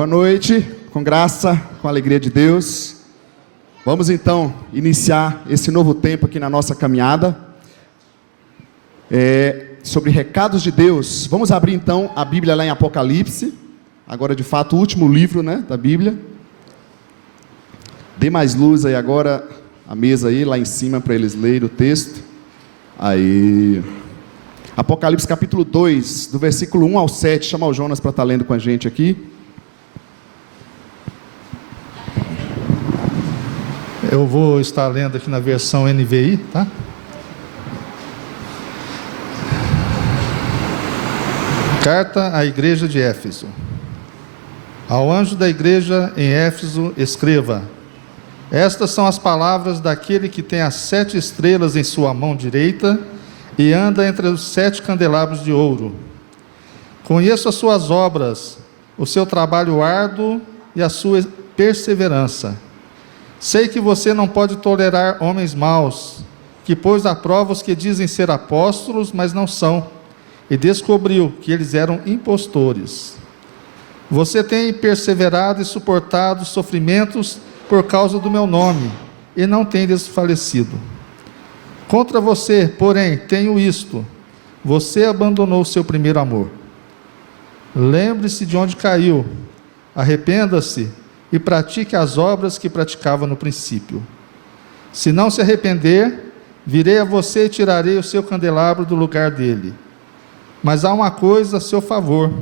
Boa noite, com graça, com alegria de Deus. Vamos então iniciar esse novo tempo aqui na nossa caminhada, sobre recados de Deus. Vamos abrir então a Bíblia lá em Apocalipse, agora de fato o último livro, da Bíblia. Dê mais luz aí agora, a mesa aí, lá em cima para eles lerem o texto. Aí, Apocalipse capítulo 2, do versículo 1 ao 7, chama o Jonas para estar lendo com a gente aqui. Eu vou estar lendo aqui na versão NVI, tá? Carta à igreja de Éfeso. Ao anjo da igreja em Éfeso, escreva: estas são as palavras daquele que tem as 7 estrelas em sua mão direita e anda entre os 7 candelabros de ouro. Conheço as suas obras, o seu trabalho árduo e a sua perseverança. Sei que você não pode tolerar homens maus, que pôs à prova os que dizem ser apóstolos, mas não são, e descobriu que eles eram impostores. Você tem perseverado e suportado sofrimentos por causa do meu nome, e não tem desfalecido. Contra você, porém, tenho isto: você abandonou o seu primeiro amor. Lembre-se de onde caiu, arrependa-se e pratique as obras que praticava no princípio. Se não se arrepender, virei a você e tirarei o seu candelabro do lugar dele. Mas há uma coisa a seu favor: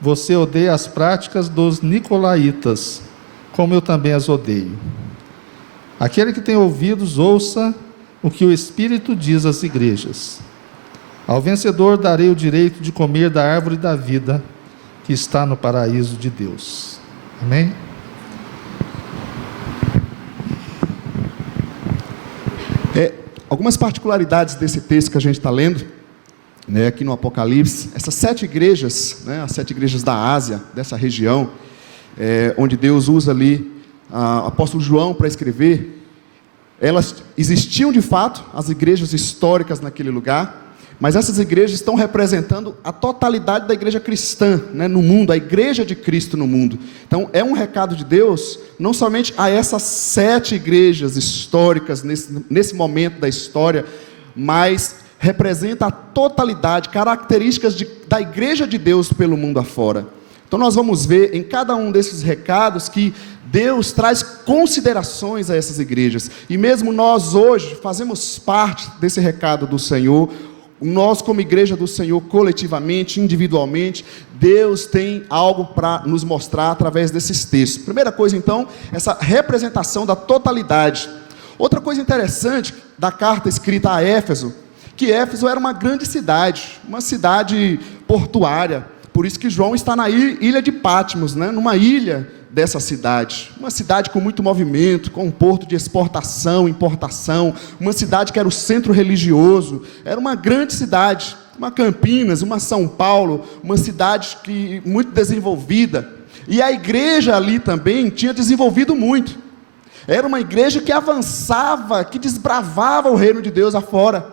você odeia as práticas dos nicolaítas, como eu também as odeio. Aquele que tem ouvidos, ouça o que o Espírito diz às igrejas. Ao vencedor darei o direito de comer da árvore da vida, que está no paraíso de Deus. Amém? Algumas particularidades desse texto que a gente está lendo, aqui no Apocalipse. Essas 7 igrejas, as 7 igrejas da Ásia, dessa região, onde Deus usa ali o apóstolo João para escrever, elas existiam de fato, as igrejas históricas naquele lugar, mas essas igrejas estão representando a totalidade da igreja cristã, no mundo, a igreja de Cristo no mundo. Então é um recado de Deus, não somente a essas 7 igrejas históricas, nesse momento da história, mas representa a totalidade, características da igreja de Deus pelo mundo afora. Então nós vamos ver em cada um desses recados que Deus traz considerações a essas igrejas, e mesmo nós hoje fazemos parte desse recado do Senhor. Nós, como igreja do Senhor, coletivamente, individualmente, Deus tem algo para nos mostrar através desses textos. Primeira coisa então, essa representação da totalidade. Outra coisa interessante da carta escrita a Éfeso, que Éfeso era uma grande cidade, uma cidade portuária. Por isso que João está na ilha de Patmos, numa ilha dessa cidade, uma cidade com muito movimento, com um porto de exportação, importação, uma cidade que era o centro religioso, era uma grande cidade, uma Campinas, uma São Paulo, uma cidade muito desenvolvida, e a igreja ali também tinha desenvolvido muito, era uma igreja que avançava, que desbravava o reino de Deus afora.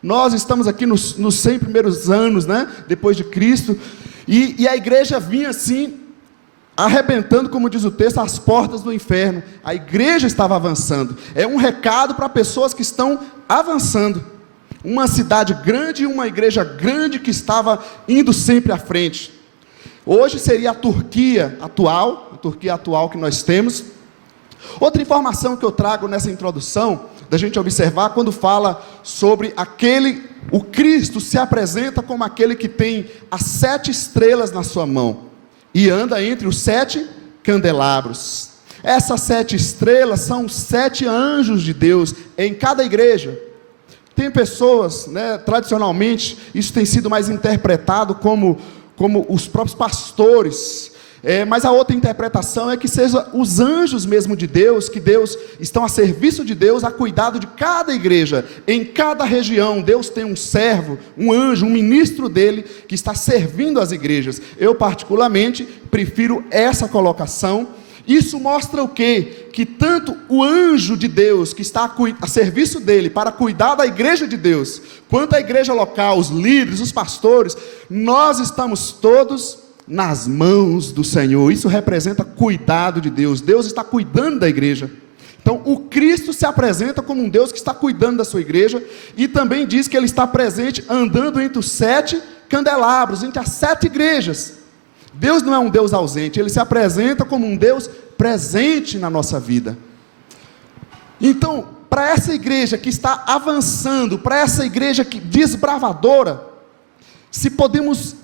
Nós estamos aqui nos 100 primeiros anos, depois de Cristo, e a igreja vinha assim, arrebentando, como diz o texto, as portas do inferno. A igreja estava avançando. É um recado para pessoas que estão avançando. Uma cidade grande e uma igreja grande que estava indo sempre à frente. Hoje seria a Turquia atual que nós temos. Outra informação que eu trago nessa introdução, da gente observar, quando fala sobre o Cristo se apresenta como aquele que tem as 7 estrelas na sua mão, e anda entre os 7 candelabros. Essas 7 estrelas são 7 anjos de Deus em cada igreja. Tem pessoas, tradicionalmente, isso tem sido mais interpretado como os próprios pastores, mas a outra interpretação é que seja os anjos mesmo de Deus, que Deus estão a serviço de Deus, a cuidado de cada igreja, em cada região. Deus tem um servo, um anjo, um ministro dele, que está servindo as igrejas. Eu particularmente prefiro essa colocação. Isso mostra o quê? Que tanto o anjo de Deus, que está a serviço dele, para cuidar da igreja de Deus, quanto a igreja local, os líderes, os pastores, nós estamos todos nas mãos do Senhor. Isso representa cuidado de Deus. Deus está cuidando da igreja. Então, o Cristo se apresenta como um Deus que está cuidando da sua igreja, e também diz que ele está presente andando entre os 7 candelabros, entre as 7 igrejas. Deus não é um Deus ausente, ele se apresenta como um Deus presente na nossa vida. Então, para essa igreja que está avançando, para essa igreja que desbravadora, se podemos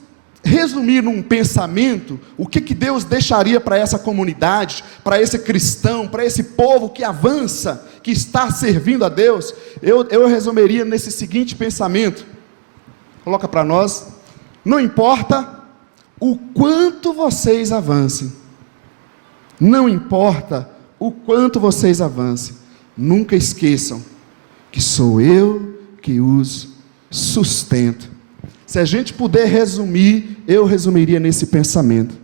resumir num pensamento, o que Deus deixaria para essa comunidade, para esse cristão, para esse povo que avança, que está servindo a Deus, eu resumiria nesse seguinte pensamento. Coloca para nós: não importa o quanto vocês avancem, não importa o quanto vocês avancem, nunca esqueçam que sou eu que os sustento. Se a gente puder resumir, eu resumiria nesse pensamento.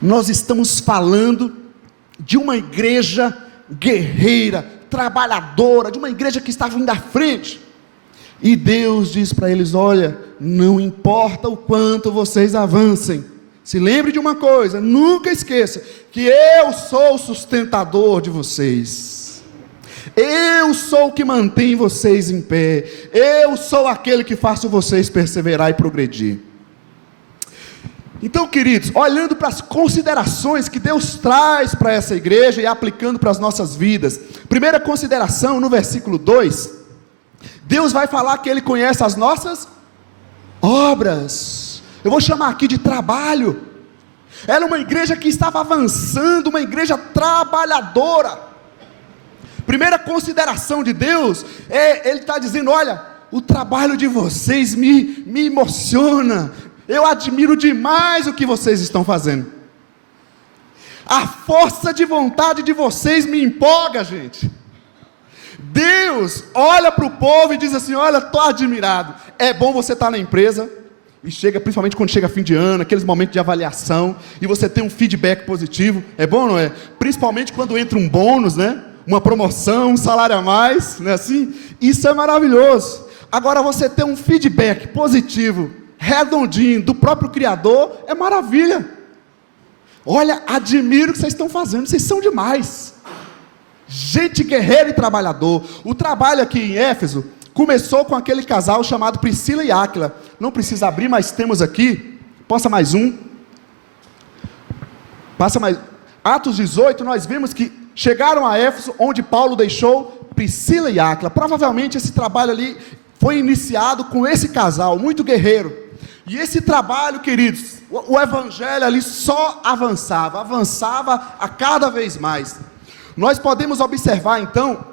Nós estamos falando de uma igreja guerreira, trabalhadora, de uma igreja que está vindo à frente. E Deus diz para eles: olha, não importa o quanto vocês avancem, se lembre de uma coisa, nunca esqueça que eu sou o sustentador de vocês. Eu sou o que mantém vocês em pé. Eu sou aquele que faço vocês perseverar e progredir. Então, queridos, olhando para as considerações que Deus traz para essa igreja e aplicando para as nossas vidas. Primeira consideração, no versículo 2, Deus vai falar que Ele conhece as nossas obras. Eu vou chamar aqui de trabalho. Era uma igreja que estava avançando, uma igreja trabalhadora. Primeira consideração de Deus, Ele está dizendo: olha, o trabalho de vocês me emociona, eu admiro demais o que vocês estão fazendo, a força de vontade de vocês me empolga, gente. Deus olha para o povo e diz assim: olha, estou admirado. É bom você estar na empresa, e chega, principalmente quando chega fim de ano, aqueles momentos de avaliação, e você tem um feedback positivo, é bom, não é? Principalmente quando entra um bônus, né? Uma promoção, um salário a mais, não é assim? Isso é maravilhoso. Agora, você ter um feedback positivo, redondinho, do próprio Criador, é maravilha. Olha, admiro o que vocês estão fazendo, vocês são demais. Gente guerreira e trabalhador. O trabalho aqui em Éfeso começou com aquele casal chamado Priscila e Áquila. Não precisa abrir, mas temos aqui. Passa mais um. Passa mais. Atos 18, nós vimos que chegaram a Éfeso, onde Paulo deixou Priscila e Áquila. Provavelmente esse trabalho ali foi iniciado com esse casal, muito guerreiro. E esse trabalho, queridos, o evangelho ali só avançava a cada vez mais. Nós podemos observar então,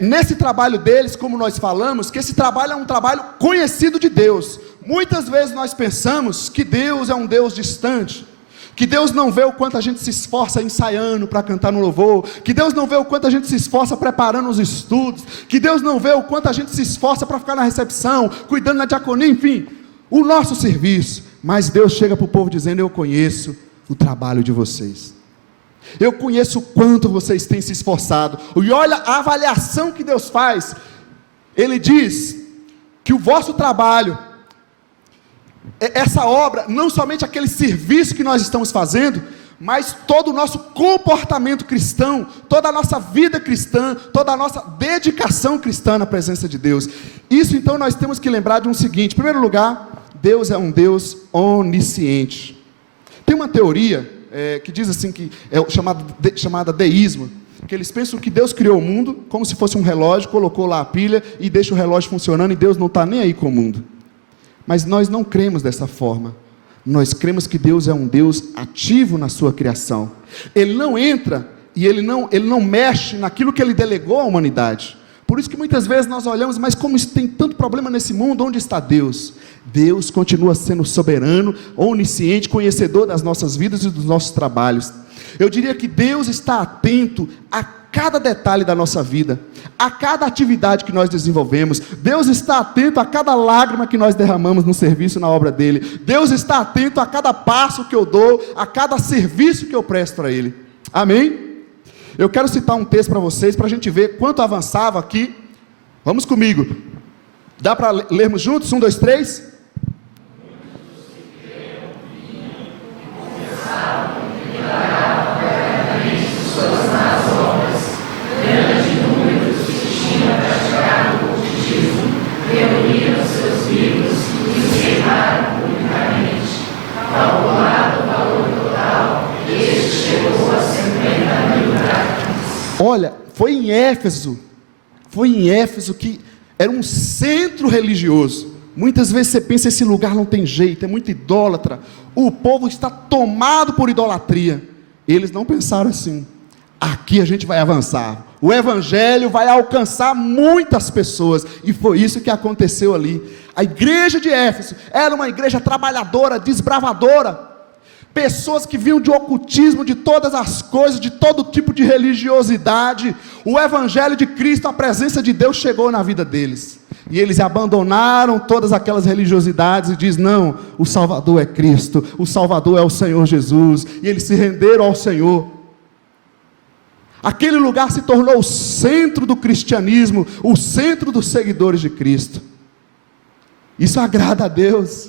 nesse trabalho deles, como nós falamos, que esse trabalho é um trabalho conhecido de Deus. Muitas vezes nós pensamos que Deus é um Deus distante, que Deus não vê o quanto a gente se esforça ensaiando para cantar no louvor, que Deus não vê o quanto a gente se esforça preparando os estudos, que Deus não vê o quanto a gente se esforça para ficar na recepção, cuidando da diaconia, enfim, o nosso serviço. Mas Deus chega para o povo dizendo: eu conheço o trabalho de vocês, eu conheço o quanto vocês têm se esforçado. E olha a avaliação que Deus faz. Ele diz que o vosso trabalho, essa obra, não somente aquele serviço que nós estamos fazendo, mas todo o nosso comportamento cristão, toda a nossa vida cristã, toda a nossa dedicação cristã na presença de Deus. Isso então nós temos que lembrar de um seguinte: em primeiro lugar, Deus é um Deus onisciente. Tem uma teoria que diz assim, que é chamada deísmo, que eles pensam que Deus criou o mundo como se fosse um relógio, colocou lá a pilha e deixa o relógio funcionando, e Deus não está nem aí com o mundo. Mas nós não cremos dessa forma. Nós cremos que Deus é um Deus ativo na sua criação. Ele não entra e ele não mexe naquilo que Ele delegou à humanidade. Por isso que muitas vezes nós olhamos: mas como tem tanto problema nesse mundo, onde está Deus? Deus continua sendo soberano, onisciente, conhecedor das nossas vidas e dos nossos trabalhos. Eu diria que Deus está atento a cada detalhe da nossa vida, a cada atividade que nós desenvolvemos. Deus está atento a cada lágrima que nós derramamos no serviço, na obra dEle. Deus está atento a cada passo que eu dou, a cada serviço que eu presto a Ele. Amém? Eu quero citar um texto para vocês, para a gente ver quanto avançava aqui. Vamos comigo. Dá para lermos juntos? 1, 2, 3. Olha, foi em Éfeso que era um centro religioso. Muitas vezes você pensa, esse lugar não tem jeito, é muito idólatra, o povo está tomado por idolatria. Eles não pensaram assim: aqui a gente vai avançar, o evangelho vai alcançar muitas pessoas, e foi isso que aconteceu ali. A igreja de Éfeso era uma igreja trabalhadora, desbravadora, pessoas que vinham de ocultismo, de todas as coisas, de todo tipo de religiosidade. O evangelho de Cristo, a presença de Deus chegou na vida deles, e eles abandonaram todas aquelas religiosidades e diz: não, o Salvador é Cristo, o Salvador é o Senhor Jesus, e eles se renderam ao Senhor. Aquele lugar se tornou o centro do cristianismo, o centro dos seguidores de Cristo. Isso agrada a Deus.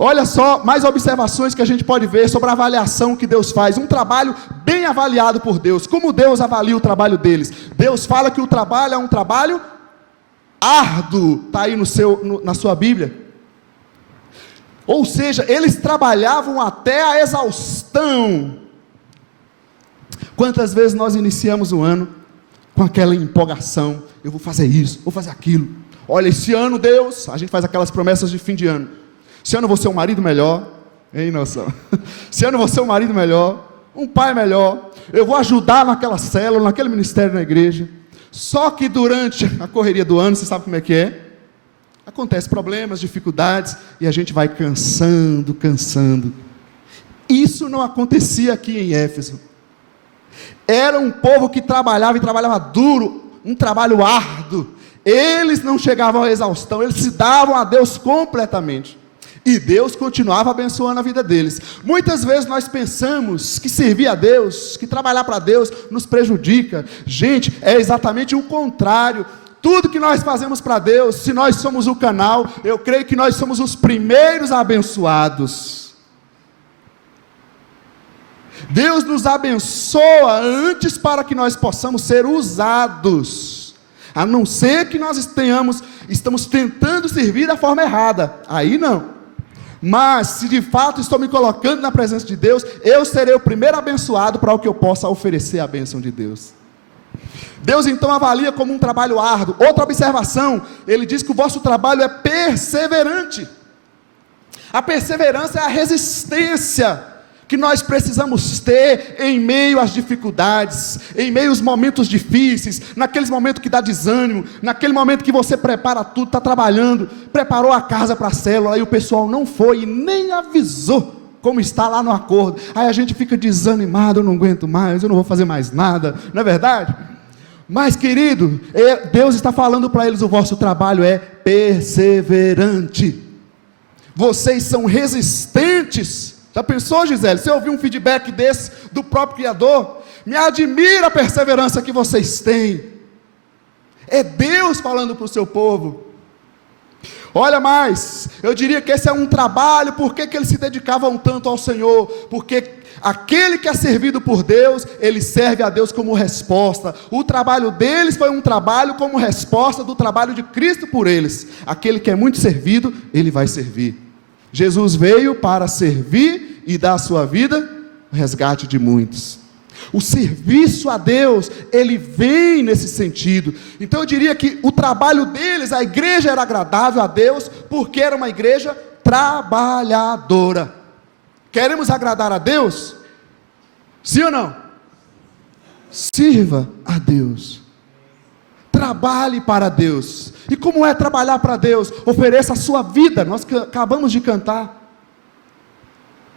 Olha só, mais observações que a gente pode ver sobre a avaliação que Deus faz. Um trabalho bem avaliado por Deus. Como Deus avalia o trabalho deles? Deus fala que o trabalho é um trabalho árduo. Está aí na sua Bíblia. Ou seja, eles trabalhavam até a exaustão. Quantas vezes nós iniciamos o ano com aquela empolgação: eu vou fazer isso, vou fazer aquilo. Olha, esse ano, Deus, a gente faz aquelas promessas de fim de ano. Esse ano eu vou ser um marido melhor, hein, noção? Esse ano eu vou ser um marido melhor, um pai melhor, eu vou ajudar naquela célula, naquele ministério na igreja. Só que durante a correria do ano, você sabe como é que é? Acontecem problemas, dificuldades, e a gente vai cansando. Isso não acontecia aqui em Éfeso. Era um povo que trabalhava, e trabalhava duro, um trabalho árduo. Eles não chegavam à exaustão, eles se davam a Deus completamente. E Deus continuava abençoando a vida deles. Muitas vezes nós pensamos que servir a Deus, que trabalhar para Deus nos prejudica. Gente, é exatamente o contrário. Tudo que nós fazemos para Deus, se nós somos o canal, eu creio que nós somos os primeiros abençoados. Deus nos abençoa antes para que nós possamos ser usados. A não ser que nós estamos tentando servir da forma errada. Aí não. Mas se de fato estou me colocando na presença de Deus, eu serei o primeiro abençoado para o que eu possa oferecer a bênção de Deus. Deus então avalia como um trabalho árduo. Outra observação, ele diz que o vosso trabalho é perseverante. A perseverança é a resistência que nós precisamos ter em meio às dificuldades, em meio aos momentos difíceis, naqueles momentos que dá desânimo, naquele momento que você prepara tudo, está trabalhando, preparou a casa para a célula, aí o pessoal não foi e nem avisou como está lá no acordo, aí a gente fica desanimado: eu não aguento mais, eu não vou fazer mais nada, não é verdade? Mas querido, Deus está falando para eles: o vosso trabalho é perseverante, vocês são resistentes. Já pensou, Gisele? Você ouviu um feedback desse do próprio Criador? Me admira a perseverança que vocês têm. É Deus falando para o seu povo. Olha mais, eu diria que esse é um trabalho. Por que eles se dedicavam tanto ao Senhor? Porque aquele que é servido por Deus, ele serve a Deus como resposta. O trabalho deles foi um trabalho como resposta do trabalho de Cristo por eles. Aquele que é muito servido, ele vai servir. Jesus veio para servir e dar a sua vida o resgate de muitos. O serviço a Deus, ele vem nesse sentido. Então eu diria que o trabalho deles, a igreja era agradável a Deus, porque era uma igreja trabalhadora. Queremos agradar a Deus? Sim ou não? Sirva a Deus. Trabalhe para Deus. E como é trabalhar para Deus? Ofereça a sua vida. Nós acabamos de cantar.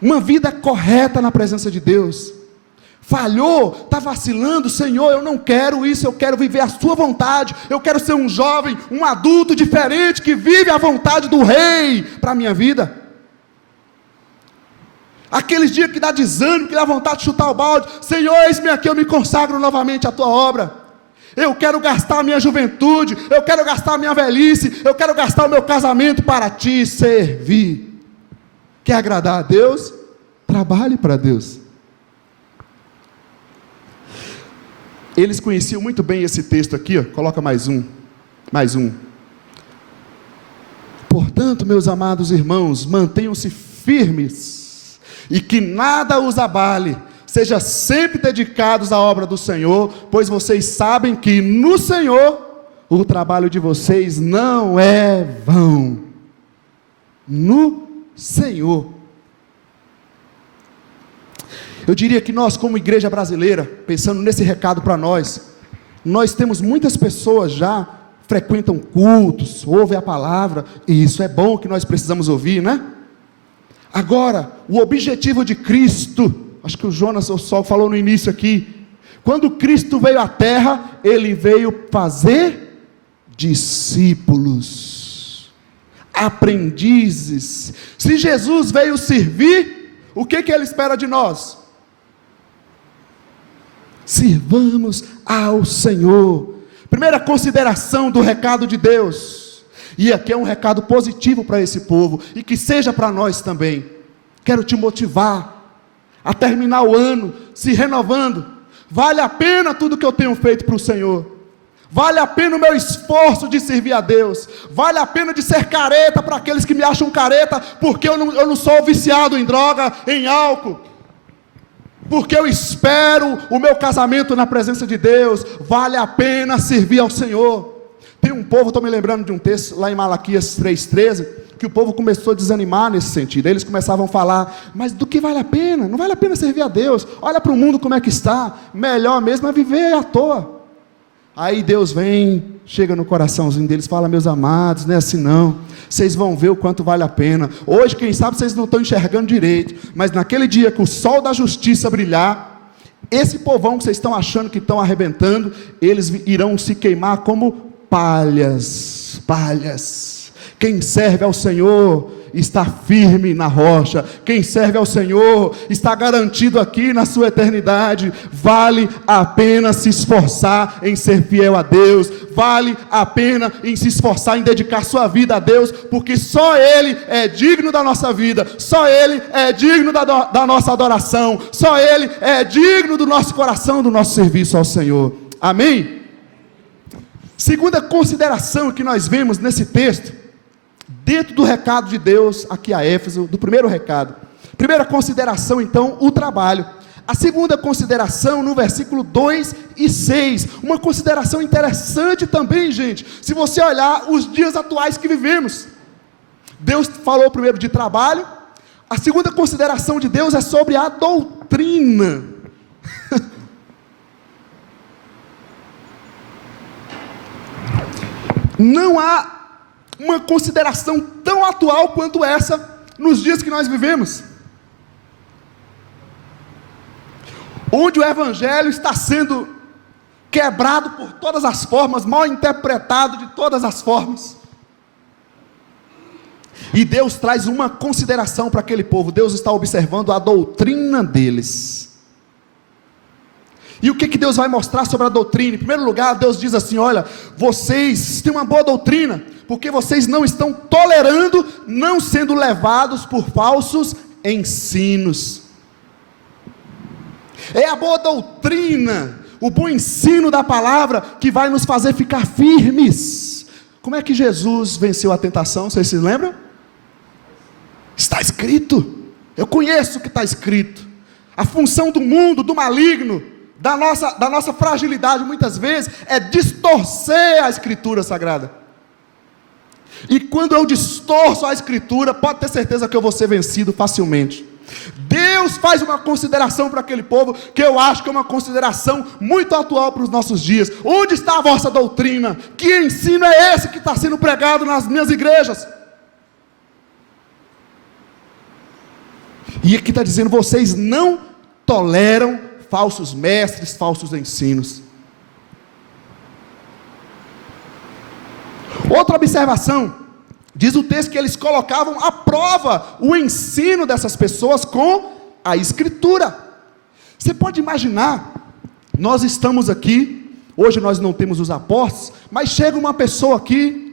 Uma vida correta na presença de Deus. Falhou, está vacilando: Senhor, eu não quero isso, eu quero viver a sua vontade, eu quero ser um jovem, um adulto diferente, que vive a vontade do Rei para a minha vida. Aqueles dias que dá desânimo, que dá vontade de chutar o balde: Senhor, eis-me aqui, eu me consagro novamente à tua obra. Eu quero gastar a minha juventude, eu quero gastar a minha velhice, eu quero gastar o meu casamento para te servir. Quer agradar a Deus? Trabalhe para Deus. Eles conheciam muito bem esse texto aqui, ó. Coloca mais um. Portanto, meus amados irmãos, mantenham-se firmes, e que nada os abale, Seja sempre dedicados à obra do Senhor, pois vocês sabem que no Senhor o trabalho de vocês não é vão. No Senhor. Eu diria que nós, como igreja brasileira, pensando nesse recado para nós temos muitas pessoas já frequentam cultos, ouvem a palavra, e isso é bom, que nós precisamos ouvir, né? Agora, o objetivo de Cristo, acho que o Jonas Sol falou no início aqui, quando Cristo veio à terra, ele veio fazer discípulos, aprendizes. Se Jesus veio servir, o que ele espera de nós? Sirvamos ao Senhor. Primeira consideração do recado de Deus, e aqui é um recado positivo para esse povo, e que seja para nós também. Quero te motivar a terminar o ano se renovando. Vale a pena tudo que eu tenho feito para o Senhor, vale a pena o meu esforço de servir a Deus, vale a pena de ser careta para aqueles que me acham careta, porque eu não sou viciado em droga, em álcool, porque eu espero o meu casamento na presença de Deus. Vale a pena servir ao Senhor. Tem um povo, estou me lembrando de um texto lá em Malaquias 3,13, que o povo começou a desanimar nesse sentido. Eles começavam a falar, mas do que vale a pena? Não vale a pena servir a Deus, olha para o mundo como é que está, melhor mesmo é viver à toa. Aí Deus vem, chega no coraçãozinho deles, fala, meus amados, não é assim não, vocês vão ver o quanto vale a pena. Hoje quem sabe vocês não estão enxergando direito, mas naquele dia que o sol da justiça brilhar, esse povão que vocês estão achando que estão arrebentando, eles irão se queimar como palhas. Quem serve ao Senhor está firme na rocha. Quem serve ao Senhor está garantido aqui na sua eternidade. Vale a pena se esforçar em ser fiel a Deus, vale a pena em se esforçar em dedicar sua vida a Deus, porque só Ele é digno da nossa vida, só Ele é digno da nossa adoração, só Ele é digno do nosso coração, do nosso serviço ao Senhor. Amém? Segunda consideração que nós vemos nesse texto, dentro do recado de Deus aqui a Éfeso, do primeiro recado. Primeira consideração então, o trabalho. A segunda consideração no versículo 2 e 6, uma consideração interessante também, gente, se você olhar os dias atuais que vivemos. Deus falou primeiro de trabalho, a segunda consideração de Deus é sobre a doutrina. Não há uma consideração tão atual quanto essa nos dias que nós vivemos, onde o evangelho está sendo quebrado por todas as formas, mal interpretado de todas as formas, e Deus traz uma consideração para aquele povo. Deus está observando a doutrina deles. E o que Deus vai mostrar sobre a doutrina? Em primeiro lugar, Deus diz assim, olha, vocês têm uma boa doutrina, porque vocês não estão tolerando, não sendo levados por falsos ensinos. É a boa doutrina, o bom ensino da palavra, que vai nos fazer ficar firmes. Como é que Jesus venceu a tentação? Vocês se lembram? Está escrito, eu conheço o que está escrito. A função do mundo, do maligno, da nossa fragilidade, muitas vezes, é distorcer a Escritura Sagrada. E quando eu distorço a Escritura, pode ter certeza que eu vou ser vencido facilmente. Deus faz uma consideração para aquele povo, que eu acho que é uma consideração muito atual para os nossos dias. Onde está a vossa doutrina? Que ensino é esse que está sendo pregado nas minhas igrejas? E aqui está dizendo, vocês não toleram falsos mestres, falsos ensinos. Outra observação, diz o texto que eles colocavam à prova o ensino dessas pessoas com a Escritura. Você pode imaginar, nós estamos aqui, hoje nós não temos os apóstolos, mas chega uma pessoa aqui,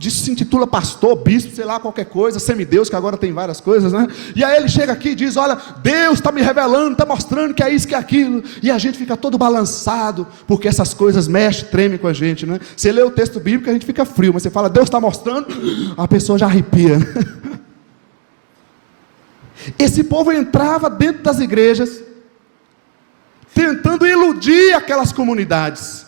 se intitula pastor, bispo, sei lá, qualquer coisa, semideus, que agora tem várias coisas, né? E aí ele chega aqui e diz, olha, Deus está me revelando, está mostrando que é isso, que é aquilo, e a gente fica todo balançado, porque essas coisas mexem, tremem com a gente, né? Você lê o texto bíblico, a gente fica frio, mas você fala, Deus está mostrando, a pessoa já arrepia. Esse povo entrava dentro das igrejas, tentando iludir aquelas comunidades.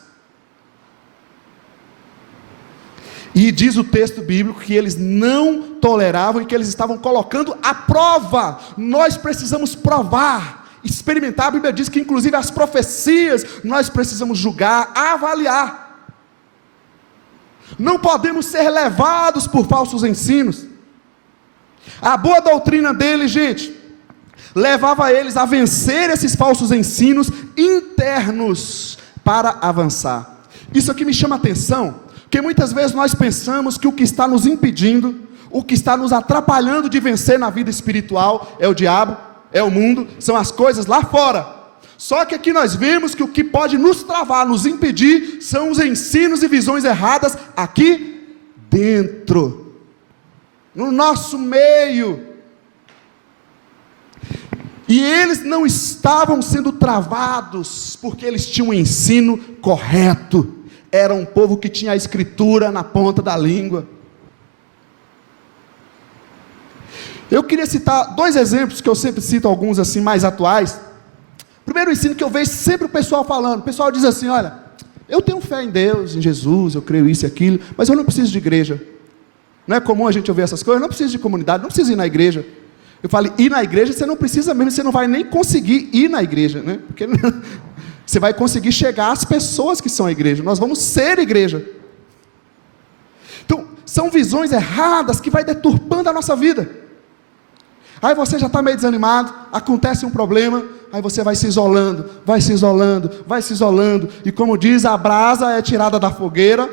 E diz o texto bíblico que eles não toleravam e que eles estavam colocando à prova. Nós precisamos provar, experimentar. A Bíblia diz que inclusive as profecias nós precisamos julgar, avaliar. Não podemos ser levados por falsos ensinos. A boa doutrina deles, gente, levava eles a vencer esses falsos ensinos internos para avançar. Isso aqui me chama a atenção, porque muitas vezes nós pensamos que o que está nos impedindo, o que está nos atrapalhando de vencer na vida espiritual é o diabo, é o mundo, são as coisas lá fora. Só que aqui nós vemos que o que pode nos travar, nos impedir, são os ensinos e visões erradas aqui dentro, no nosso meio. E eles não estavam sendo travados, porque eles tinham um ensino correto. Era um povo que tinha a escritura na ponta da língua. Eu queria citar 2 exemplos, que eu sempre cito alguns assim mais atuais. Primeiro ensino que eu vejo sempre o pessoal falando. O pessoal diz assim: olha, eu tenho fé em Deus, em Jesus, eu creio isso e aquilo, mas eu não preciso de igreja. Não é comum a gente ouvir essas coisas? Eu não preciso de comunidade, não preciso ir na igreja. Eu falo, ir na igreja você não precisa mesmo, você não vai nem conseguir ir na igreja, né? Porque você vai conseguir chegar às pessoas que são a igreja. Nós vamos ser igreja. Então, são visões erradas que vai deturpando a nossa vida. Aí você já está meio desanimado, acontece um problema, aí você vai se isolando, vai se isolando, vai se isolando, e como diz, a brasa é tirada da fogueira,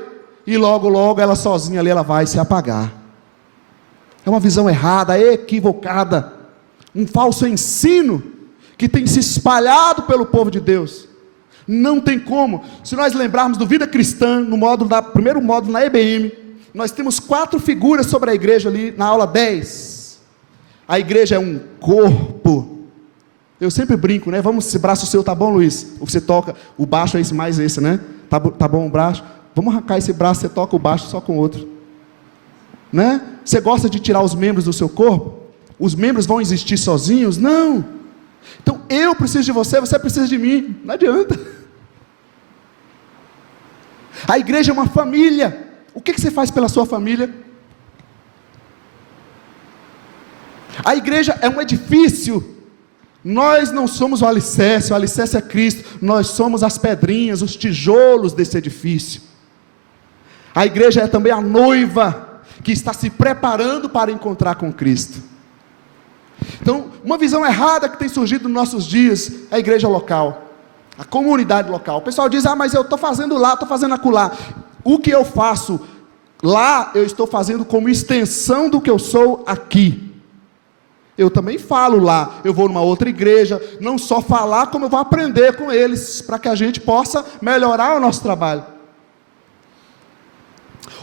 e logo, logo, ela sozinha ali, ela vai se apagar. É uma visão errada, equivocada, um falso ensino, que tem se espalhado pelo povo de Deus. Não tem como. Se nós lembrarmos do Vida Cristã, no primeiro módulo na EBM, nós temos 4 figuras sobre a igreja ali, na aula 10, a igreja é um corpo. Eu sempre brinco, né? Vamos, esse braço seu tá bom, Luiz? Você toca, o baixo é esse mais esse, né? Tá bom o braço? Vamos arrancar esse braço, você toca o baixo só com o outro, né? Você gosta de tirar os membros do seu corpo? Os membros vão existir sozinhos? Não. Então eu preciso de você, você precisa de mim, não adianta. A igreja é uma família. O que você faz pela sua família? A igreja é um edifício. Nós não somos o alicerce é Cristo. Nós somos as pedrinhas, os tijolos desse edifício. A igreja é também a noiva que está se preparando para encontrar com Cristo. Então, uma visão errada que tem surgido nos nossos dias é a igreja local, a comunidade local. O pessoal diz, mas eu estou fazendo lá, estou fazendo acolá. O que eu faço lá, eu estou fazendo como extensão do que eu sou aqui. Eu também falo lá, eu vou numa outra igreja, não só falar, como eu vou aprender com eles, para que a gente possa melhorar o nosso trabalho.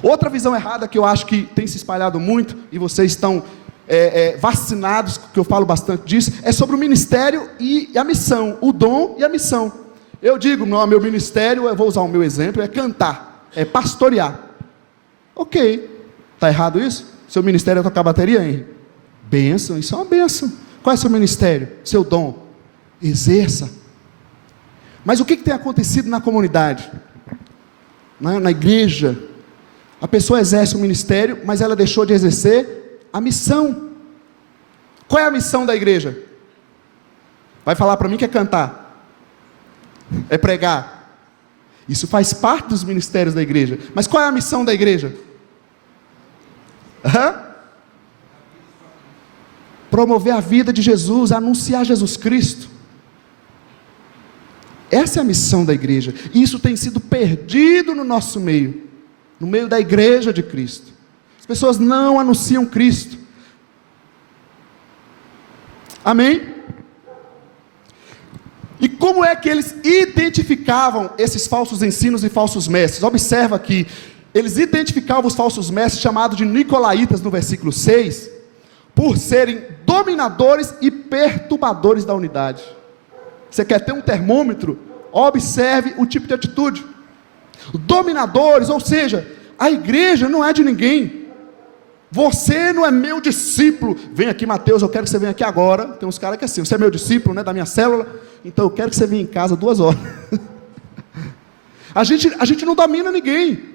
Outra visão errada que eu acho que tem se espalhado muito, e vocês estão vacinados, que eu falo bastante disso, é sobre o ministério e a missão, o dom e a missão. Eu digo, meu ministério, eu vou usar o meu exemplo, é cantar, é pastorear. Ok, está errado isso? Seu ministério é tocar bateria, hein? Bênção, isso é uma bênção. Qual é o seu ministério? Seu dom? Exerça. Mas o que tem acontecido na comunidade? Na igreja? A pessoa exerce o ministério, mas ela deixou de exercer a missão. Qual é a missão da igreja? Vai falar para mim que é cantar, é pregar. Isso faz parte dos ministérios da igreja. Mas qual é a missão da igreja? Promover a vida de Jesus, anunciar Jesus Cristo. Essa é a missão da igreja. E isso tem sido perdido no nosso meio, no meio da igreja de Cristo. As pessoas não anunciam Cristo. Amém? E como é que eles identificavam esses falsos ensinos e falsos mestres? Observa aqui, eles identificavam os falsos mestres, chamados de nicolaítas, no versículo 6, por serem dominadores e perturbadores da unidade. Você quer ter um termômetro? Observe o tipo de atitude. Dominadores, ou seja, a igreja não é de ninguém. Você não é meu discípulo. Vem aqui, Mateus, eu quero que você venha aqui agora. Tem uns caras que é assim, você é meu discípulo, né, da minha célula. então eu quero que você venha em casa 2 horas. A gente não domina ninguém.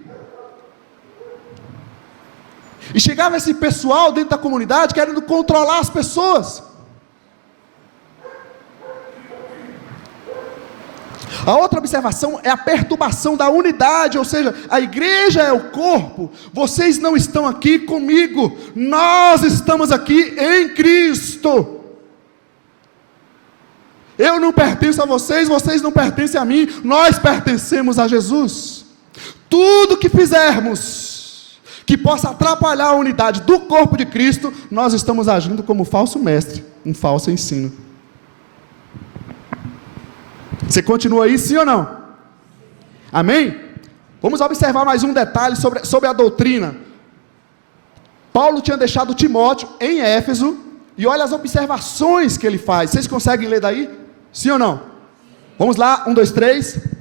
E chegava esse pessoal dentro da comunidade querendo controlar as pessoas. A outra observação é a perturbação da unidade, ou seja, a igreja é o corpo, vocês não estão aqui comigo, nós estamos aqui em Cristo. Eu não pertenço a vocês, vocês não pertencem a mim, nós pertencemos a Jesus. Tudo que fizermos que possa atrapalhar a unidade do corpo de Cristo, nós estamos agindo como falso mestre, um falso ensino. Você continua aí, sim ou não? Amém? Vamos observar mais um detalhe sobre a doutrina. Paulo tinha deixado Timóteo em Éfeso, e olha as observações que ele faz. Vocês conseguem ler daí? Sim ou não? Vamos lá, 1, 2, 3.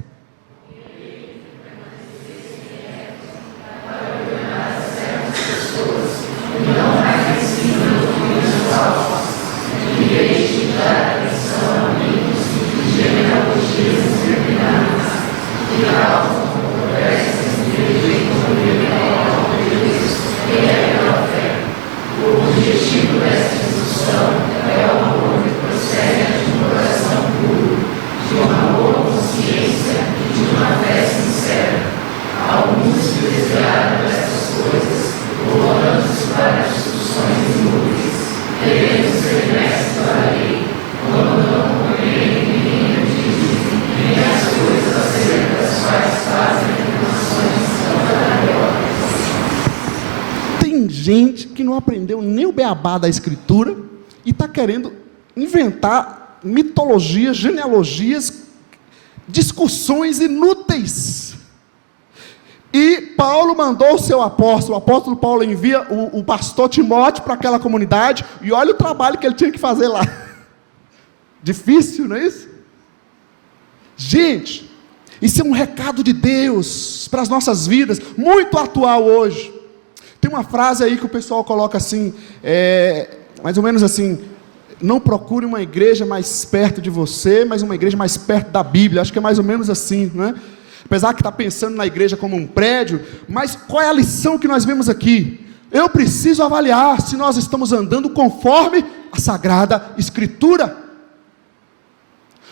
Gente que não aprendeu nem o beabá da escritura e está querendo inventar mitologias, genealogias, discussões inúteis. E Paulo mandou o seu apóstolo, o apóstolo Paulo envia o pastor Timóteo para aquela comunidade, e olha o trabalho que ele tinha que fazer lá. Difícil, não é isso? Gente, isso é um recado de Deus para as nossas vidas, muito atual hoje. Tem uma frase aí que o pessoal coloca assim, mais ou menos assim: não procure uma igreja mais perto de você, mas uma igreja mais perto da Bíblia. Acho que é mais ou menos assim, né? Apesar que está pensando na igreja como um prédio, mas qual é a lição que nós vemos aqui? Eu preciso avaliar se nós estamos andando conforme a Sagrada Escritura.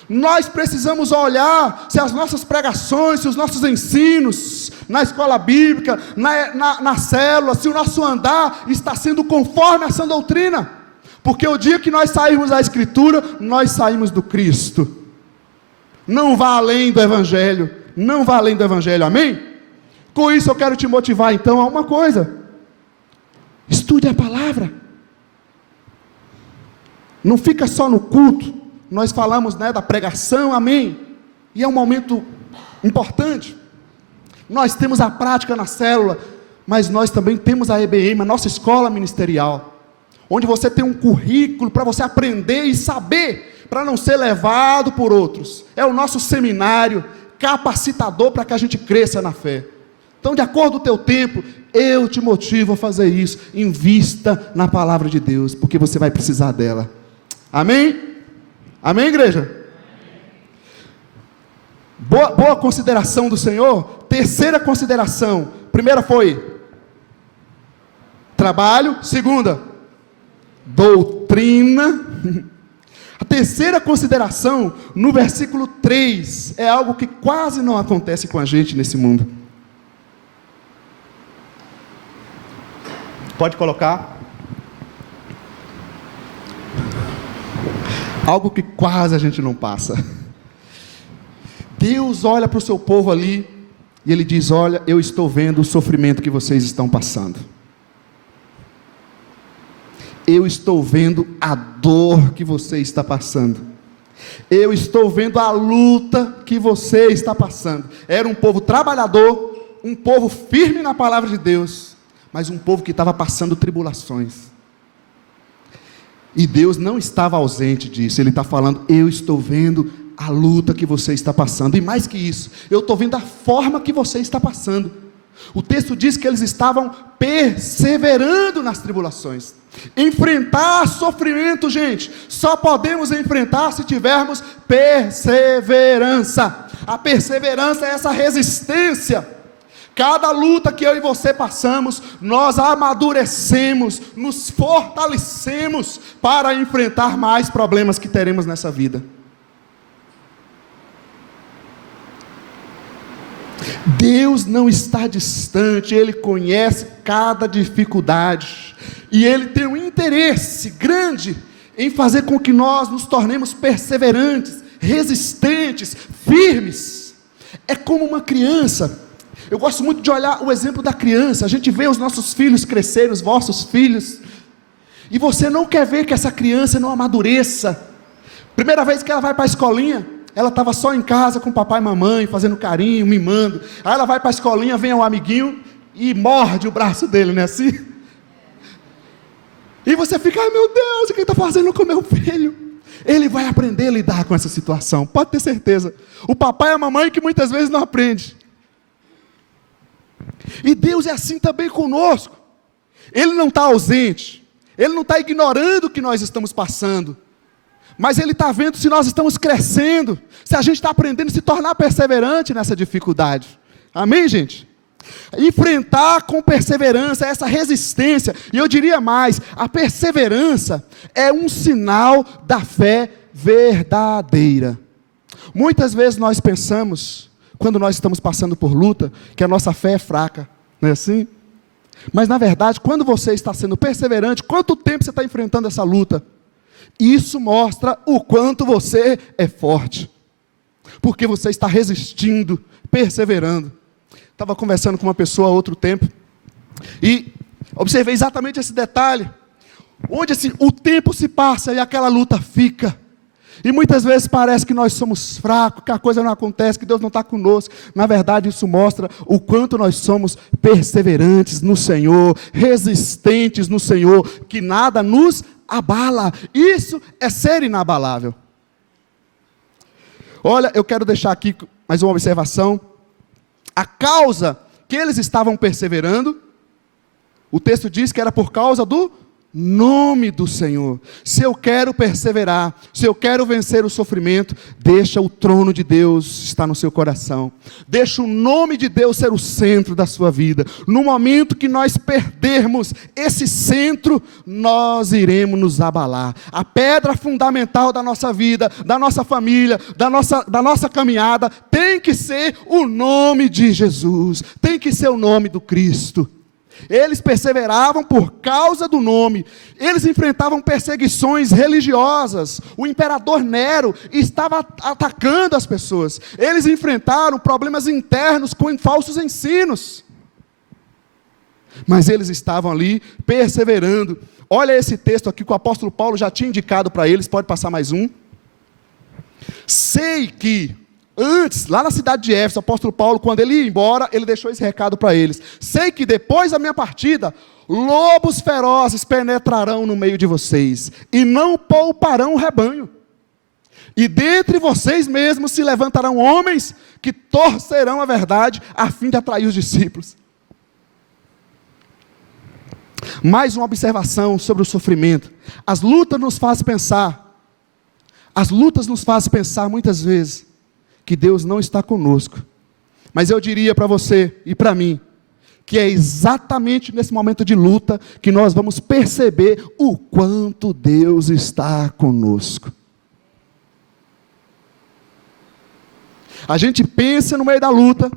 Nós precisamos olhar se as nossas pregações, se os nossos ensinos, na escola bíblica, na célula, se o nosso andar está sendo conforme a sã doutrina, porque o dia que nós sairmos da Escritura, nós saímos do Cristo. Não vá além do Evangelho, não vá além do Evangelho, amém? Com isso eu quero te motivar então a uma coisa: estude a palavra, não fica só no culto. Nós falamos, né, da pregação, amém? E é um momento importante. Nós temos a prática na célula, mas nós também temos a EBM, a nossa escola ministerial, onde você tem um currículo para você aprender e saber, para não ser levado por outros. É o nosso seminário capacitador para que a gente cresça na fé. Então, de acordo com o teu tempo, eu te motivo a fazer isso. Invista na palavra de Deus, porque você vai precisar dela. Amém? Amém, igreja? Boa consideração do Senhor. Terceira consideração: primeira foi trabalho, segunda, doutrina. A terceira consideração, no versículo 3, é algo que quase não acontece com a gente nesse mundo. Pode colocar. Algo que quase a gente não passa. Deus olha para o seu povo ali, e Ele diz: olha, eu estou vendo o sofrimento que vocês estão passando. Eu estou vendo a dor que você está passando. Eu estou vendo a luta que você está passando. Era um povo trabalhador, um povo firme na palavra de Deus, mas um povo que estava passando tribulações. E Deus não estava ausente disso. Ele está falando: eu estou vendo a luta que você está passando. E mais que isso, eu estou vendo a forma que você está passando. O texto diz que eles estavam perseverando nas tribulações. Enfrentar sofrimento, gente, só podemos enfrentar se tivermos perseverança. A perseverança é essa resistência. Cada luta que eu e você passamos, nós amadurecemos, nos fortalecemos para enfrentar mais problemas que teremos nessa vida. Deus não está distante, Ele conhece cada dificuldade, e Ele tem um interesse grande em fazer com que nós nos tornemos perseverantes, resistentes, firmes. É como uma criança. Eu gosto muito de olhar o exemplo da criança. A gente vê os nossos filhos crescerem, os vossos filhos, e você não quer ver que essa criança não amadureça. Primeira vez que ela vai para a escolinha, ela estava só em casa com papai e mamãe, fazendo carinho, mimando. Aí ela vai para a escolinha, vem o amiguinho e morde o braço dele, não é assim? E você fica, ai meu Deus, o que ele está fazendo com o meu filho? Ele vai aprender a lidar com essa situação, pode ter certeza. O papai e a mamãe que muitas vezes não aprende. E Deus é assim também conosco. Ele não está ausente, Ele não está ignorando o que nós estamos passando, mas Ele está vendo se nós estamos crescendo, se a gente está aprendendo a se tornar perseverante nessa dificuldade. Amém, gente? Enfrentar com perseverança, essa resistência, e eu diria mais, a perseverança é um sinal da fé verdadeira. Muitas vezes nós pensamos, quando nós estamos passando por luta, que a nossa fé é fraca, não é assim? Mas na verdade, quando você está sendo perseverante, quanto tempo você está enfrentando essa luta? Isso mostra o quanto você é forte, porque você está resistindo, perseverando. Estava conversando com uma pessoa há outro tempo, e observei exatamente esse detalhe, onde assim, o tempo se passa e aquela luta fica, e muitas vezes parece que nós somos fracos, que a coisa não acontece, que Deus não está conosco. Na verdade isso mostra o quanto nós somos perseverantes no Senhor, resistentes no Senhor, que nada nos abala. Isso é ser inabalável. Olha, eu quero deixar aqui mais uma observação. A causa que eles estavam perseverando, o texto diz que era por causa do nome do Senhor. Se eu quero perseverar, se eu quero vencer o sofrimento, deixa o trono de Deus estar no seu coração, deixa o nome de Deus ser o centro da sua vida. No momento que nós perdermos esse centro, nós iremos nos abalar. A pedra fundamental da nossa vida, da nossa família, da nossa caminhada, tem que ser o nome de Jesus, tem que ser o nome do Cristo. Eles perseveravam por causa do nome. Eles enfrentavam perseguições religiosas. O imperador Nero estava atacando as pessoas. Eles enfrentaram problemas internos com falsos ensinos, mas eles estavam ali perseverando. Olha esse texto aqui que o apóstolo Paulo já tinha indicado para eles. Pode passar mais um. Sei que antes, lá na cidade de Éfeso, o apóstolo Paulo, quando ele ia embora, ele deixou esse recado para eles. Sei que depois da minha partida, lobos ferozes penetrarão no meio de vocês, e não pouparão o rebanho. E dentre vocês mesmos se levantarão homens que torcerão a verdade, a fim de atrair os discípulos. Mais uma observação sobre o sofrimento. As lutas nos fazem pensar muitas vezes que Deus não está conosco. Mas eu diria para você e para mim, que é exatamente nesse momento de luta que nós vamos perceber o quanto Deus está conosco. A gente pensa no meio da luta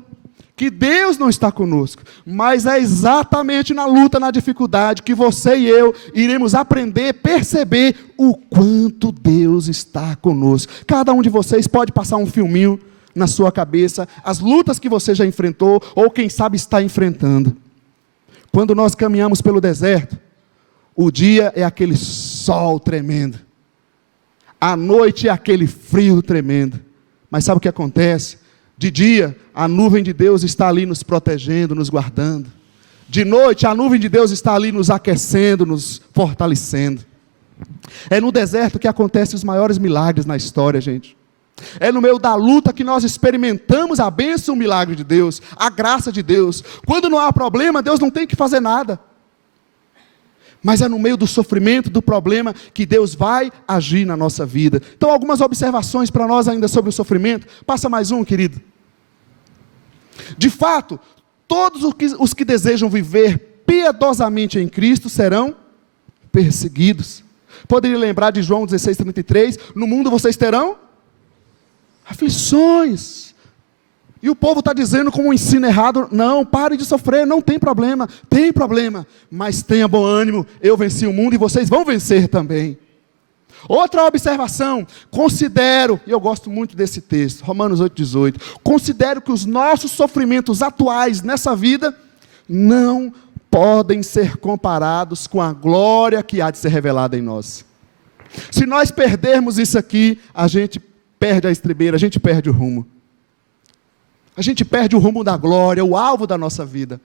que Deus não está conosco, mas é exatamente na luta, na dificuldade, que você e eu iremos aprender, perceber o quanto Deus está conosco. Cada um de vocês pode passar um filminho na sua cabeça, as lutas que você já enfrentou, ou quem sabe está enfrentando. Quando nós caminhamos pelo deserto, o dia é aquele sol tremendo, a noite é aquele frio tremendo, mas sabe o que acontece? De dia, a nuvem de Deus está ali nos protegendo, nos guardando. De noite, a nuvem de Deus está ali nos aquecendo, nos fortalecendo. É no deserto que acontecem os maiores milagres na história, gente. É no meio da luta que nós experimentamos a bênção, o milagre de Deus, a graça de Deus. Quando não há problema, Deus não tem que fazer nada. Mas é no meio do sofrimento, do problema, que Deus vai agir na nossa vida. Então, algumas observações para nós ainda sobre o sofrimento. Passa mais um, querido. De fato, todos os que desejam viver piedosamente em Cristo serão perseguidos. Poderia lembrar de João 16:33, no mundo vocês terão aflições. E o povo está dizendo com um ensino errado, não, pare de sofrer, não tem problema, mas tenha bom ânimo, eu venci o mundo e vocês vão vencer também. Outra observação, considero, e eu gosto muito desse texto, Romanos 8:18, considero que os nossos sofrimentos atuais nessa vida não podem ser comparados com a glória que há de ser revelada em nós. Se nós perdermos isso aqui, a gente perde a estribeira, a gente perde o rumo. A gente perde o rumo da glória, o alvo da nossa vida.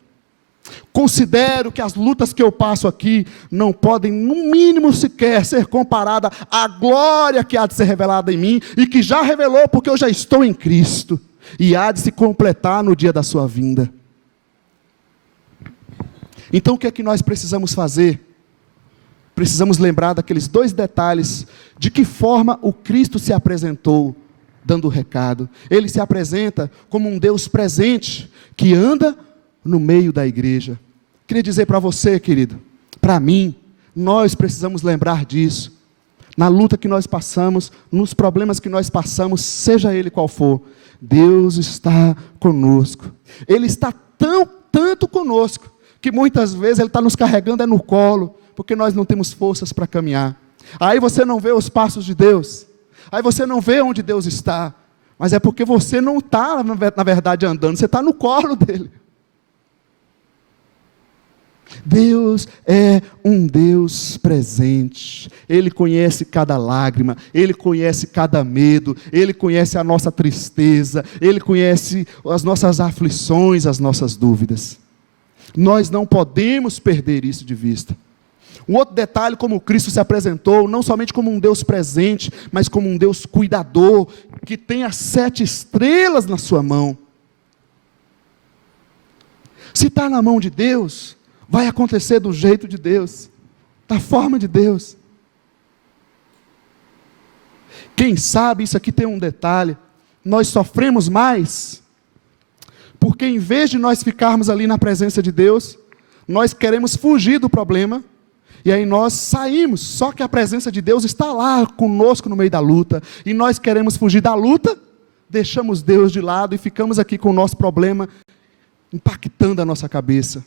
Considero que as lutas que eu passo aqui não podem, no mínimo sequer, ser comparada à glória que há de ser revelada em mim e que já revelou porque eu já estou em Cristo e há de se completar no dia da sua vinda. Então o que é que nós precisamos fazer? Precisamos lembrar daqueles dois detalhes, de que forma o Cristo se apresentou, dando o recado. Ele se apresenta como um Deus presente, que anda no meio da igreja. Queria dizer para você, querido, para mim, nós precisamos lembrar disso. Na luta que nós passamos, nos problemas que nós passamos, seja ele qual for, Deus está conosco. Ele está tanto conosco, que muitas vezes Ele está nos carregando no colo, porque nós não temos forças para caminhar. Aí você não vê os passos de Deus, aí você não vê onde Deus está, mas é porque você não está, na verdade, andando, você está no colo dEle. Deus é um Deus presente, Ele conhece cada lágrima, Ele conhece cada medo, Ele conhece a nossa tristeza, Ele conhece as nossas aflições, as nossas dúvidas. Nós não podemos perder isso de vista. Um outro detalhe, como Cristo se apresentou, não somente como um Deus presente, mas como um Deus cuidador, que tem as 7 estrelas na sua mão. Se está na mão de Deus, vai acontecer do jeito de Deus, da forma de Deus. Quem sabe, isso aqui tem um detalhe, nós sofremos mais, porque em vez de nós ficarmos ali na presença de Deus, nós queremos fugir do problema, e aí nós saímos, só que a presença de Deus está lá conosco no meio da luta, e nós queremos fugir da luta, deixamos Deus de lado e ficamos aqui com o nosso problema, impactando a nossa cabeça.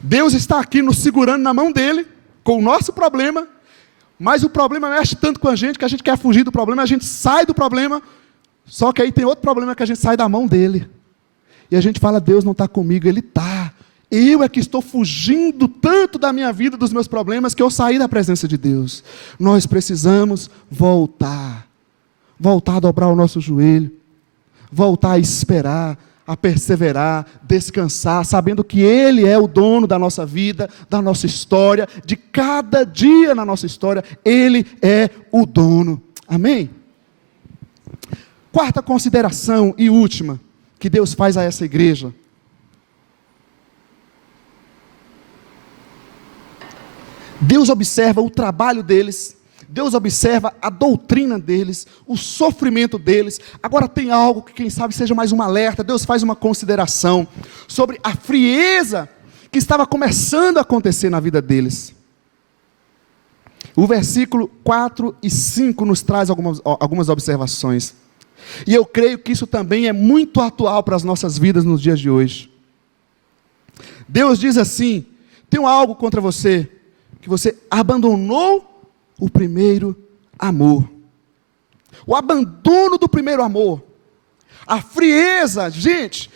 Deus está aqui nos segurando na mão dEle, com o nosso problema, mas o problema mexe tanto com a gente, que a gente quer fugir do problema, a gente sai do problema, só que aí tem outro problema que a gente sai da mão dEle, e a gente fala, Deus não está comigo, Ele está. Eu é que estou fugindo tanto da minha vida, dos meus problemas, que eu saí da presença de Deus. Nós precisamos voltar a dobrar o nosso joelho, voltar a esperar, a perseverar, descansar, sabendo que Ele é o dono da nossa vida, da nossa história, de cada dia na nossa história, Ele é o dono. Amém? Quarta consideração e última, que Deus faz a essa igreja. Deus observa o trabalho deles, Deus observa a doutrina deles, o sofrimento deles. Agora tem algo que quem sabe seja mais um alerta. Deus faz uma consideração sobre a frieza que estava começando a acontecer na vida deles. O versículo 4 e 5 nos traz algumas observações. E eu creio que isso também é muito atual para as nossas vidas nos dias de hoje. Deus diz assim, tenho algo contra você, que você abandonou o primeiro amor. O abandono do primeiro amor. A frieza, gente,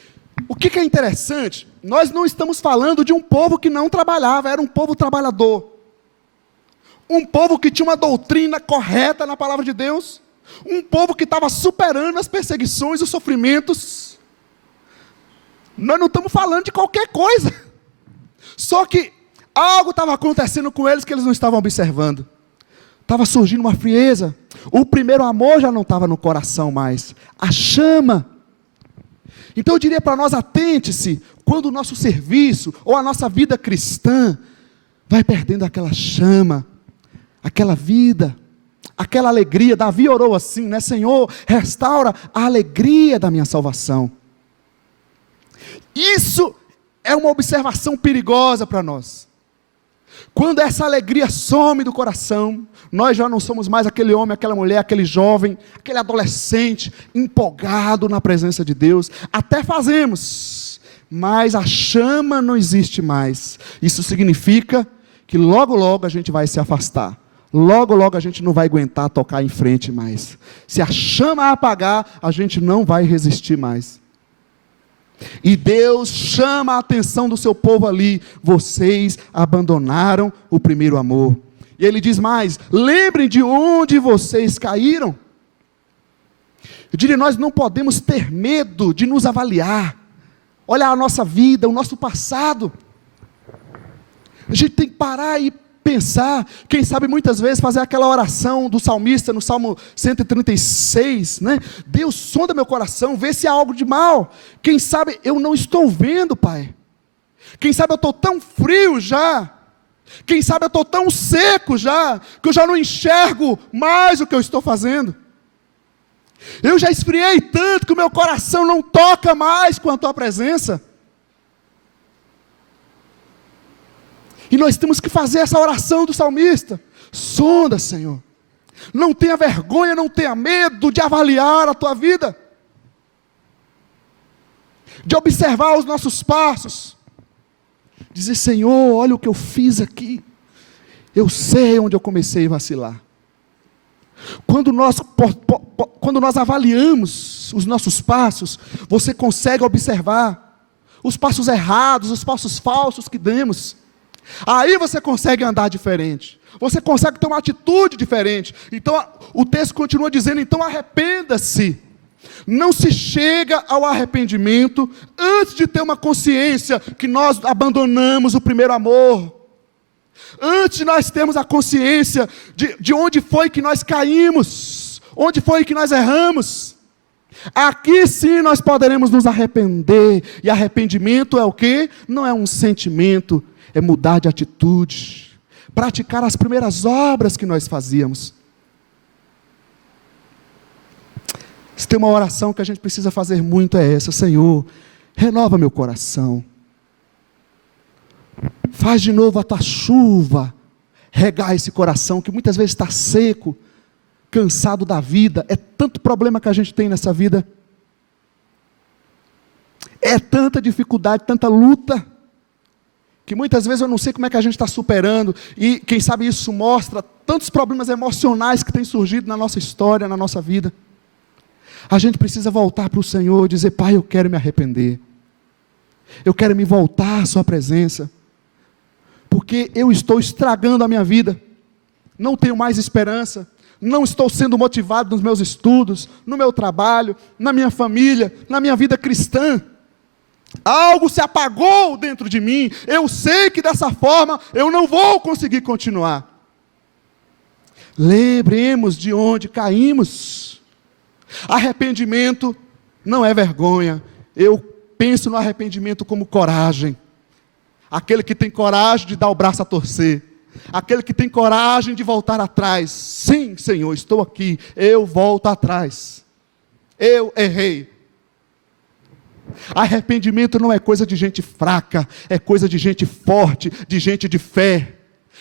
o que é interessante? Nós não estamos falando de um povo que não trabalhava, era um povo trabalhador. Um povo que tinha uma doutrina correta na palavra de Deus. Um povo que estava superando as perseguições, os sofrimentos. Nós não estamos falando de qualquer coisa. Só que algo estava acontecendo com eles que eles não estavam observando. Estava surgindo uma frieza. O primeiro amor já não estava no coração mais. A chama. Então eu diria para nós, atente-se, quando o nosso serviço, ou a nossa vida cristã, vai perdendo aquela chama, aquela vida, aquela alegria. Davi orou assim, né? Senhor, restaura a alegria da minha salvação. Isso é uma observação perigosa para nós. Quando essa alegria some do coração, nós já não somos mais aquele homem, aquela mulher, aquele jovem, aquele adolescente, empolgado na presença de Deus. Até fazemos, mas a chama não existe mais. Isso significa que logo logo a gente vai se afastar. Logo logo a gente não vai aguentar tocar em frente mais. Se a chama apagar, a gente não vai resistir mais. E Deus chama a atenção do seu povo ali: vocês abandonaram o primeiro amor. E Ele diz mais: lembrem de onde vocês caíram. Eu diria, nós não podemos ter medo de nos avaliar, olhar a nossa vida, o nosso passado. A gente tem que parar e pensar, quem sabe muitas vezes fazer aquela oração do salmista no Salmo 136, né? Deus, sonda meu coração, vê se há algo de mal. Quem sabe eu não estou vendo, Pai. Quem sabe eu estou tão frio já. Quem sabe eu estou tão seco já, que eu já não enxergo mais o que eu estou fazendo. Eu já esfriei tanto que o meu coração não toca mais com a Tua presença. E nós temos que fazer essa oração do salmista: sonda, Senhor. Não tenha vergonha, não tenha medo de avaliar a tua vida, de observar os nossos passos, dizer: Senhor, olha o que eu fiz aqui, eu sei onde eu comecei a vacilar. Quando nós avaliamos os nossos passos, você consegue observar os passos errados, os passos falsos que demos. Aí você consegue andar diferente, você consegue ter uma atitude diferente. Então o texto continua dizendo: então arrependa-se. Não se chega ao arrependimento antes de ter uma consciência que nós abandonamos o primeiro amor, antes de nós termos a consciência de onde foi que nós caímos, onde foi que nós erramos. Aqui sim nós poderemos nos arrepender. E arrependimento é o quê? Não é um sentimento, é mudar de atitude, praticar as primeiras obras que nós fazíamos. Se tem uma oração que a gente precisa fazer muito, é essa: Senhor, renova meu coração, faz de novo a tua chuva regar esse coração que muitas vezes está seco, cansado da vida. É tanto problema que a gente tem nessa vida, é tanta dificuldade, tanta luta, que muitas vezes eu não sei como é que a gente está superando. E quem sabe isso mostra tantos problemas emocionais que têm surgido na nossa história, na nossa vida. A gente precisa voltar para o Senhor e dizer: Pai, eu quero me arrepender, eu quero me voltar à sua presença, porque eu estou estragando a minha vida, não tenho mais esperança, não estou sendo motivado nos meus estudos, no meu trabalho, na minha família, na minha vida cristã. Algo se apagou dentro de mim. Eu sei que dessa forma eu não vou conseguir continuar. Lembremos de onde caímos. Arrependimento não é vergonha. Eu penso no arrependimento como coragem. Aquele que tem coragem de dar o braço a torcer. Aquele que tem coragem de voltar atrás. Sim, Senhor, estou aqui. Eu volto atrás. Eu errei. Arrependimento não é coisa de gente fraca, é coisa de gente forte, de gente de fé.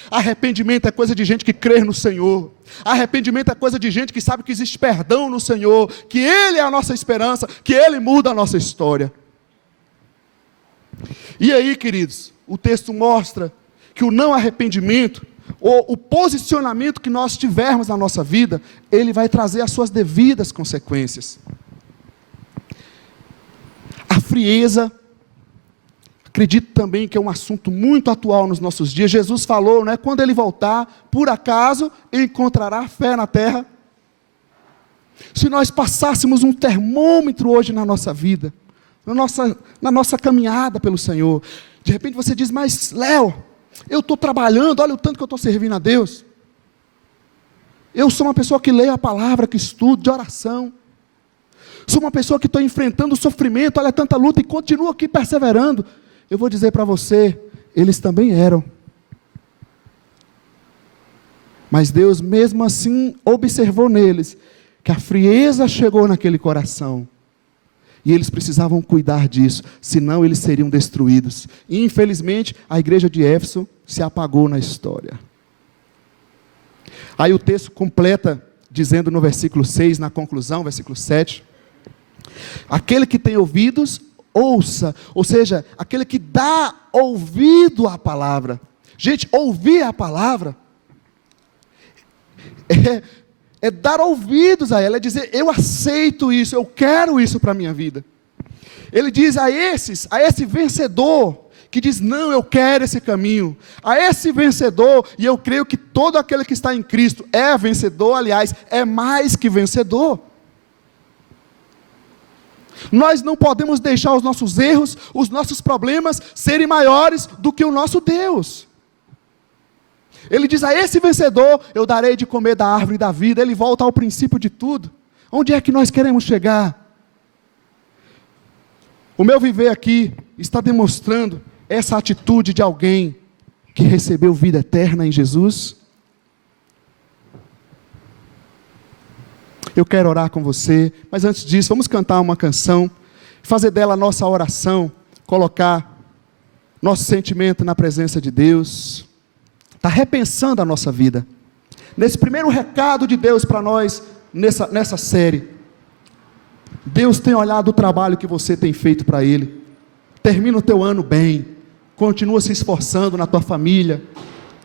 Arrependimento é coisa de gente que crê no Senhor. Arrependimento é coisa de gente que sabe que existe perdão no Senhor, que Ele é a nossa esperança, que Ele muda a nossa história. E aí, queridos, o texto mostra que o não arrependimento, ou o posicionamento que nós tivermos na nossa vida, ele vai trazer as suas devidas consequências. A frieza, acredito também que é um assunto muito atual nos nossos dias. Jesus falou, né, quando Ele voltar, por acaso encontrará fé na terra? Se nós passássemos um termômetro hoje na nossa vida, na nossa caminhada pelo Senhor, de repente você diz: mas Léo, eu estou trabalhando, olha o tanto que eu estou servindo a Deus. Eu sou uma pessoa que leio a palavra, que estudo, de oração. Sou uma pessoa que estou enfrentando o sofrimento, olha tanta luta e continuo aqui perseverando. Eu vou dizer para você, eles também eram. Mas Deus mesmo assim observou neles que a frieza chegou naquele coração. E eles precisavam cuidar disso, senão eles seriam destruídos. E infelizmente a igreja de Éfeso se apagou na história. Aí o texto completa dizendo no versículo 6, na conclusão, versículo 7. Aquele que tem ouvidos, ouça. Ou seja, aquele que dá ouvido à palavra. Gente, ouvir a palavra é dar ouvidos a ela, é dizer, eu aceito isso, eu quero isso para a minha vida. Ele diz a esse vencedor, que diz, não, eu quero esse caminho, a esse vencedor, e eu creio que todo aquele que está em Cristo é vencedor, aliás, é mais que vencedor. Nós não podemos deixar os nossos erros, os nossos problemas serem maiores do que o nosso Deus. Ele diz a esse vencedor, eu darei de comer da árvore da vida. Ele volta ao princípio de tudo. Onde é que nós queremos chegar? O meu viver aqui está demonstrando essa atitude de alguém que recebeu vida eterna em Jesus. Eu quero orar com você, mas antes disso, vamos cantar uma canção, fazer dela a nossa oração, colocar nosso sentimento na presença de Deus, está repensando a nossa vida. Nesse primeiro recado de Deus para nós, nessa série, Deus tem olhado o trabalho que você tem feito para Ele. Termina o teu ano bem, continua se esforçando na tua família,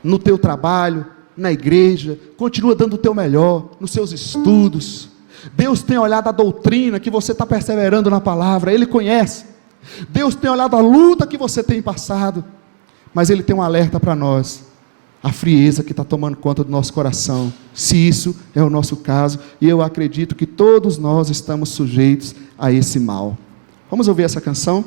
no teu trabalho, na igreja, continua dando o teu melhor, nos seus estudos. Deus tem olhado a doutrina que você está perseverando na palavra, Ele conhece. Deus tem olhado a luta que você tem passado, mas Ele tem um alerta para nós, a frieza que está tomando conta do nosso coração, se isso é o nosso caso, e eu acredito que todos nós estamos sujeitos a esse mal. Vamos ouvir essa canção?